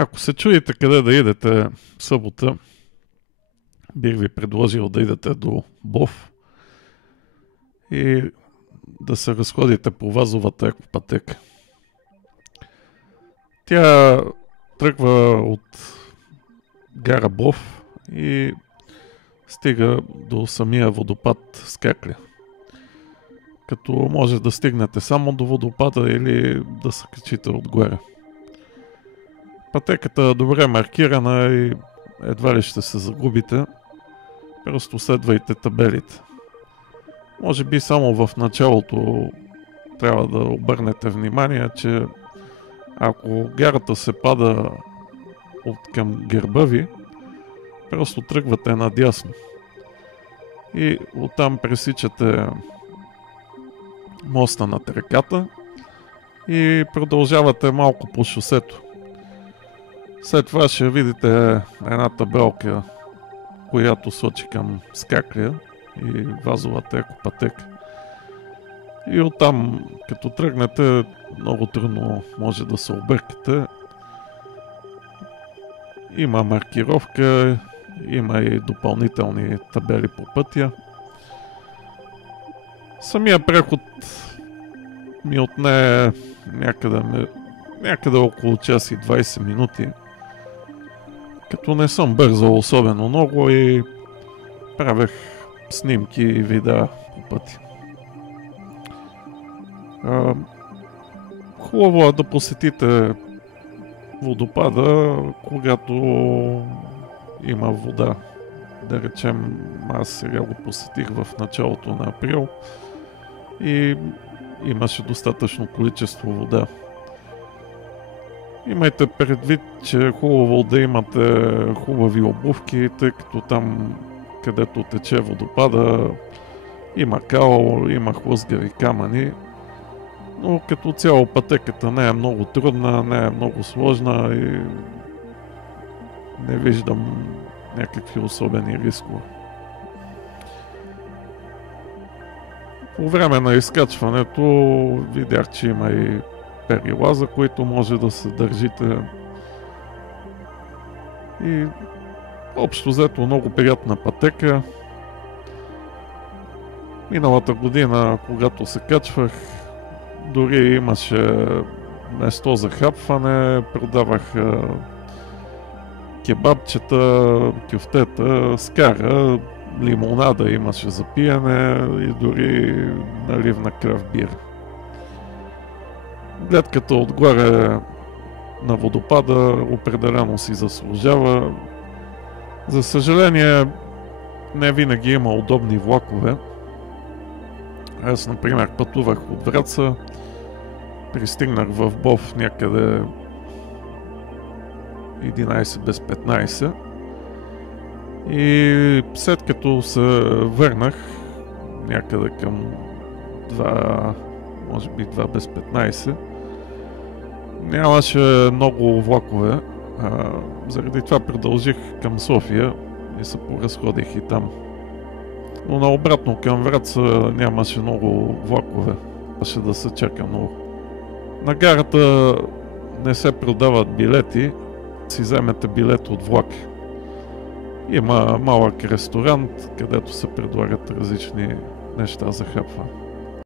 Ако се чудите къде да идете в събота, бих ви предложил да идете до Бов и да се разходите по Вазовата екопътека. Тя тръгва от гара Бов и стига до самия водопад Скакля. Като може да стигнете само до водопада или да се качите отгоре. Пътеката е добре маркирана и едва ли ще се загубите. Просто следвайте табелите. Може би само в началото трябва да обърнете внимание, че ако гарата се пада от към гърба ви, просто тръгвате надясно. И оттам пресичате моста над реката и продължавате малко по шосето. След това ще видите една табелка, която сочи към Скакля и Вазовата екопътека. И оттам, като тръгнете, много трудно може да се объркате. Има маркировка, има и допълнителни табели по пътя. Самия преход ми отне някъде около час и 20 минути. Като не съм бързал особено много и правех снимки и видеа по пътя. Хубаво е да посетите водопада, когато има вода. Да речем, аз сега го посетих в началото на април и имаше достатъчно количество вода. Имайте предвид, че е хубаво да имате хубави обувки, тъй като там, където тече водопада, има кал, има хлъзгави камъни, но като цяло пътеката не е много трудна, не е много сложна и не виждам някакви особени рискове. По време на изкачването видях, че има и перила, за които може да се държите. И общо взето много приятна пътека. Миналата година, когато се качвах, дори имаше место за хапване, продавах кебабчета, кюфтета, скара, лимонада имаше за пиене и дори наливна крав бира. Гледката отгоре на водопада определено си заслужава. За съжаление, не винаги има удобни влакове. Аз, например, пътувах от Враца, пристигнах в Бов някъде 11 без 15 и след като се върнах някъде към 2, може би 2 без 15, нямаше много влакове, заради това продължих към София и се поразходих и там. Но наобратно към Враца нямаше много влакове, ще да се чака много. На гарата не се продават билети, си вземете билет от влак. Има малък ресторант, където се предлагат различни неща за хапване.